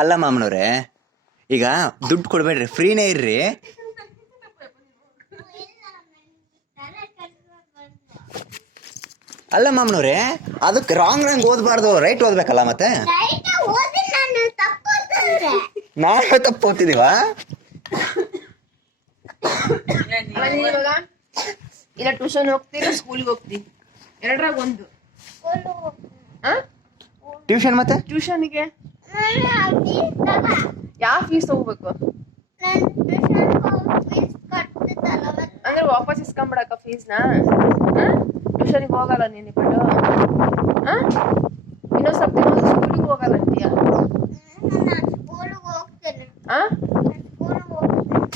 ಅಲ್ಲ ಮಾಮನವ್ರೆ, ಈಗ ದುಡ್ಡು ಕೊಡ್ಬೇಡ್ರಿ, ಫ್ರೀನೇ ಇರ್ರಿ. ಅಲ್ಲ ಮಾಮನವ್ರೆ, ಅದಕ್ಕೆ ರಾಂಗ್ ಓದ್ಬಾರ್ದು, ರೈಟ್ ಓದ್ಬೇಕಲ್ಲ. ಮತ್ತೆ ನಾವೇ ತಪ್ಪು ಓದ್ತಿದೀವಾ? ಇಲ್ಲ ಟ್ಯೂಷನ್ ಹೋಗ್ತೀರಾ, ಸ್ಕೂಲ್ಗೆ ಹೋಗ್ತಿ, ಎರಡ್ರಾಗ ಒಂದು. ಟ್ಯೂಷನ್ ಮತ್ತೆ ಟ್ಯೂಷನ್ಗೆ ಯಾವ ಫೀಸ್ ತಗೋಬೇಕು ಅಂದ್ರೆ ವಾಪಸ್ ಇಸ್ಕೊಂಬಿಡಕ್ಕ ಫೀಸ್ನ? ಟ್ಯೂಷನ್ಗೆ ಹೋಗಲ್ಲ ನೀನು ಬಿಟ್ಟು ಇನ್ನೊಂದು ಸ್ವಲ್ಪ ಸ್ಕೂಲಿಗೆ ಹೋಗಲ್ಲ ಅಂತೀಯ?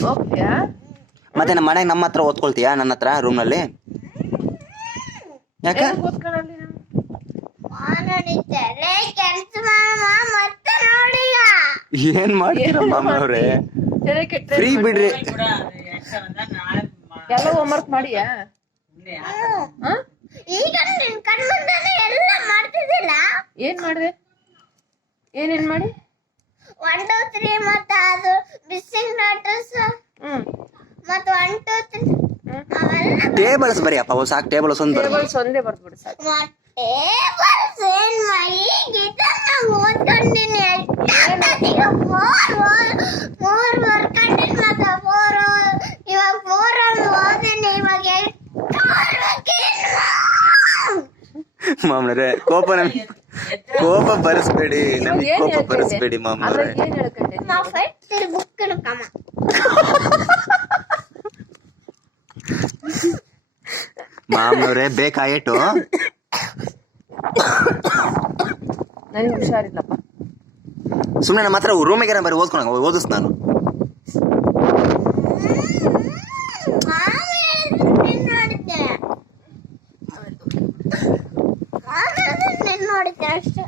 ಹೋಗ್ತೀಯಾ? ಮತ್ತೆ ನಮ್ಮ ಮನೆಗೆ ನಮ್ಮ ಹತ್ರ ಓದ್ಕೊಳ್ತೀಯಾ? ನನ್ನ ಹತ್ರ ರೂಮ್ನಲ್ಲಿ ಯಾಕೆ ಓದ್ಕೊಳ್ಳಲ್ಲಿ? ಏನ್ ಮಾಡ್ತೀರಾ ಮಾಮನವ್ರೆ? ಫ್ರೀ ಬಿಡ್ರಿ. ಎಲ್ಲ ಹೋಮ್ವರ್ಕ್ ಮಾಡಿಯಾ? ಏನ್ ಮಾಡಿದೆ? ಏನೇನ್ ಮಾಡಿ? 1 2 3 ಮತ್ತೆ ಅದು ಮಿಸ್ಸಿಂಗ್ ಲೆಟರ್ಸ್ ಮತ್ತೆ 1 2 3 ಟೇಬಲ್ಸ್ ಬರಿಯಪ್ಪ, ಸಾಕು. ಟೇಬಲ್ಸ್ ಒಂದೇ ಬರ್ದ್ಬಿಡು ಸಾಕು. ಟೇಬಲ್ಸ್ ಏನ್ ಮಾಡಿ ಇದನ್ನ ಓದ್ಕೊಂಡಿನಿ. ಮೂರ್ ಬರ್ಕೊಂಡಿನಿ ಮತ್ತೆ 4 ಇವಾಗ 4 ಅನ್ನು ಓದಿನಿ. ಇವಾಗ 8 ಮಾಮನವ್ರೆ, ಕೋಪ ಬರೆಸ್ಬೇಡಿ, ನಮಗೆ ಕೋಪ ಬರೆಸ್ಬೇಡಿ ಮಾಮನವ್ರೆ. ಏನ್ ಹೇಳ್ಕೊಂಡೆ? ನಾವು ಫೈಟ್ ಬುಕ್ ಹಿಡ್ಕಮ್ಮ. ಮಾಮನವ್ರೆ ಬೇಕಾಯೇಟು? ನನಗೆ ಹುಷಾರಿಲ್ಲಪ್ಪ. ಸುಮ್ಮನೆ ನಮ್ಮ ಹತ್ರ ರೂಮಿಗೆ ಬರೀ ಓದ್ಕೊಂಡು ಓದಿಸ್ ನಾನು. ನೋಡಿದ್ದೆ ಅಷ್ಟೇ.